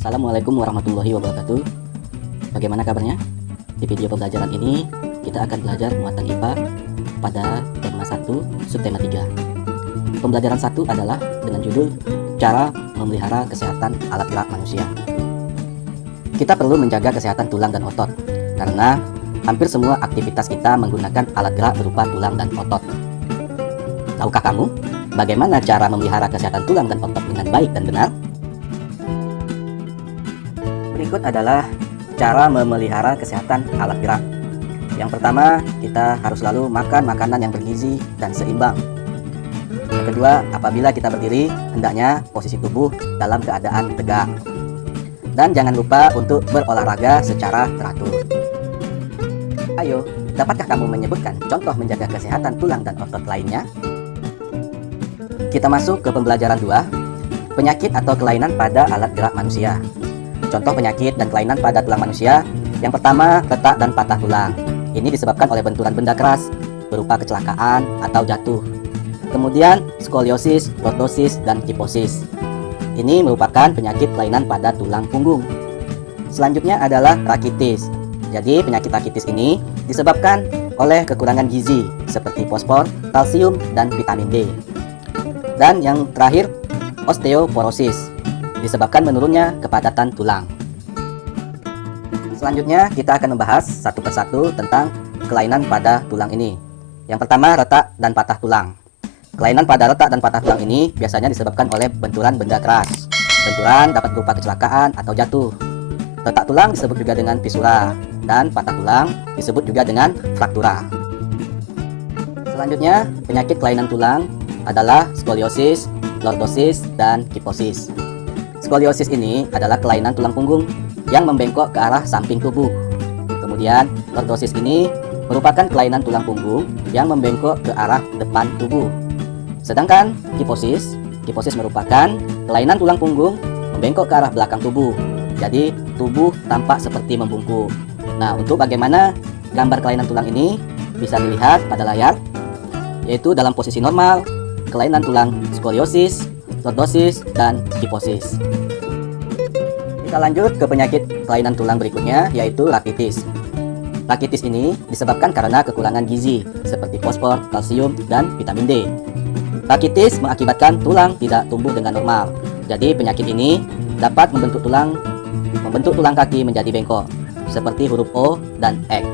Assalamualaikum warahmatullahi wabarakatuh. Bagaimana kabarnya? Di video pembelajaran ini kita akan belajar muatan IPA pada tema 1, subtema 3. Pembelajaran 1 adalah dengan judul cara memelihara kesehatan alat gerak manusia. Kita perlu menjaga kesehatan tulang dan otot karena hampir semua aktivitas kita menggunakan alat gerak berupa tulang dan otot. Tahukah kamu bagaimana cara memelihara kesehatan tulang dan otot dengan baik dan benar? Berikut adalah cara memelihara kesehatan alat gerak. Yang pertama, kita harus selalu makan makanan yang bergizi dan seimbang. Yang kedua, apabila kita berdiri, hendaknya posisi tubuh dalam keadaan tegak. Dan jangan lupa untuk berolahraga secara teratur. Ayo, dapatkah kamu menyebutkan contoh menjaga kesehatan tulang dan otot lainnya? Kita masuk ke pembelajaran 2, penyakit atau kelainan pada alat gerak manusia. Contoh penyakit dan kelainan pada tulang manusia. Yang pertama, retak dan patah tulang. Ini disebabkan oleh benturan benda keras berupa kecelakaan atau jatuh. Kemudian skoliosis, lordosis, dan kiposis. Ini merupakan penyakit kelainan pada tulang punggung. Selanjutnya adalah rakitis. Jadi penyakit rakitis ini disebabkan oleh kekurangan gizi seperti fosfor, kalsium, dan vitamin D. Dan yang terakhir, osteoporosis, disebabkan menurunnya kepadatan tulang. Selanjutnya kita akan membahas satu persatu tentang kelainan pada tulang ini. Yang pertama, retak dan patah tulang. Kelainan pada retak dan patah tulang ini biasanya disebabkan oleh benturan benda keras. Benturan dapat berupa kecelakaan atau jatuh. Retak tulang disebut juga dengan fisura, dan patah tulang disebut juga dengan fraktura. Selanjutnya, penyakit kelainan tulang adalah skoliosis, lordosis, dan kiposis. Skoliosis ini adalah kelainan tulang punggung yang membengkok ke arah samping tubuh. Kemudian, lordosis ini merupakan kelainan tulang punggung yang membengkok ke arah depan tubuh. Sedangkan kiposis merupakan kelainan tulang punggung membengkok ke arah belakang tubuh. Jadi, tubuh tampak seperti membungkuk. Nah, untuk bagaimana gambar kelainan tulang ini bisa dilihat pada layar, yaitu dalam posisi normal, kelainan tulang skoliosis, lordosis, dan kiposis. Kita lanjut ke penyakit kelainan tulang berikutnya, yaitu rakitis. Rakitis ini disebabkan karena kekurangan gizi seperti fosfor, kalsium, dan vitamin D. Rakitis mengakibatkan tulang tidak tumbuh dengan normal. Jadi penyakit ini dapat membentuk tulang kaki menjadi bengkok seperti huruf O dan X.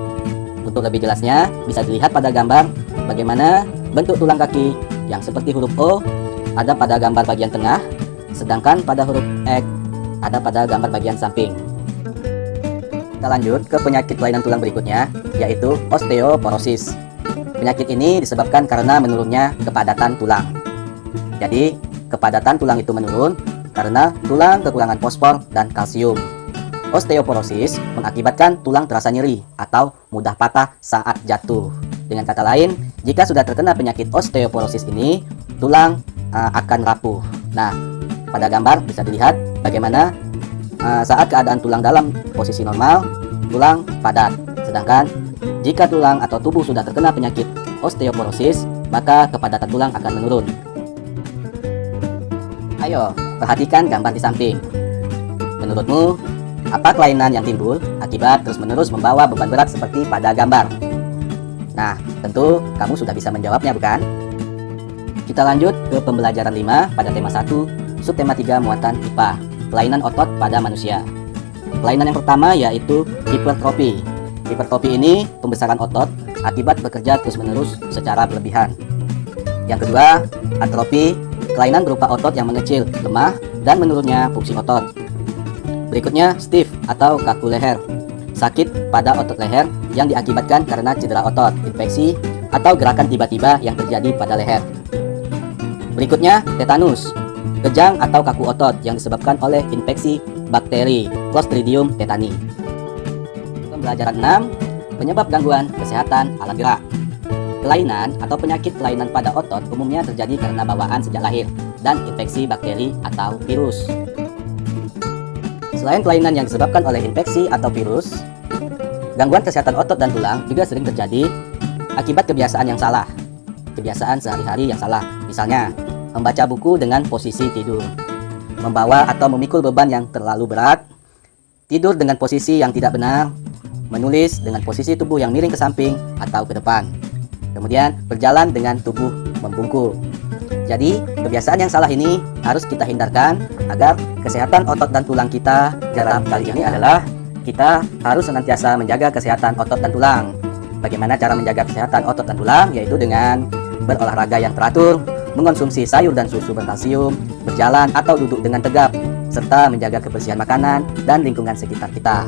Untuk lebih jelasnya bisa dilihat pada gambar bagaimana bentuk tulang kaki yang seperti huruf O ada pada gambar bagian tengah, sedangkan pada huruf X ada pada gambar bagian samping. Kita lanjut ke penyakit kelainan tulang berikutnya, yaitu osteoporosis. Penyakit ini disebabkan karena menurunnya kepadatan tulang. Jadi, kepadatan tulang itu menurun karena tulang kekurangan fosfor dan kalsium. Osteoporosis mengakibatkan tulang terasa nyeri atau mudah patah saat jatuh. Dengan kata lain, jika sudah terkena penyakit osteoporosis ini, tulang akan rapuh. Nah, pada gambar bisa dilihat bagaimana saat keadaan tulang dalam posisi normal, tulang padat. Sedangkan jika tulang atau tubuh sudah terkena penyakit osteoporosis, maka kepadatan tulang akan menurun. Ayo, perhatikan gambar di samping. Menurutmu, apa kelainan yang timbul akibat terus-menerus membawa beban berat seperti pada gambar? Nah, tentu kamu sudah bisa menjawabnya, bukan? Kita lanjut ke pembelajaran 5 pada tema 1, subtema 3 muatan IPA, kelainan otot pada manusia. Kelainan yang pertama yaitu hipertrofi. Hipertrofi ini pembesaran otot akibat bekerja terus-menerus secara berlebihan. Yang kedua, atrofi, kelainan berupa otot yang mengecil, lemah, dan menurunnya fungsi otot. Berikutnya, stiff atau kaku leher, sakit pada otot leher yang diakibatkan karena cedera otot, infeksi, atau gerakan tiba-tiba yang terjadi pada leher. Berikutnya, tetanus, kejang atau kaku otot yang disebabkan oleh infeksi bakteri Clostridium tetani. Pembelajaran 6, penyebab gangguan kesehatan alat gerak. Kelainan atau penyakit kelainan pada otot umumnya terjadi karena bawaan sejak lahir dan infeksi bakteri atau virus. Selain kelainan yang disebabkan oleh infeksi atau virus, gangguan kesehatan otot dan tulang juga sering terjadi akibat kebiasaan yang salah. Kebiasaan sehari-hari yang salah, misalnya membaca buku dengan posisi tidur. membawa atau memikul beban yang terlalu berat, tidur dengan posisi yang tidak benar, menulis dengan posisi tubuh yang miring ke samping atau ke depan. Kemudian berjalan dengan tubuh membungkuk. Jadi, kebiasaan yang salah ini harus kita hindarkan agar kesehatan otot dan tulang kita. Dalam kali ini adalah kita harus senantiasa menjaga kesehatan otot dan tulang. Bagaimana cara menjaga kesehatan otot dan tulang? Yaitu dengan berolahraga yang teratur, mengonsumsi sayur dan susu berkalsium, berjalan atau duduk dengan tegap, serta menjaga kebersihan makanan dan lingkungan sekitar kita.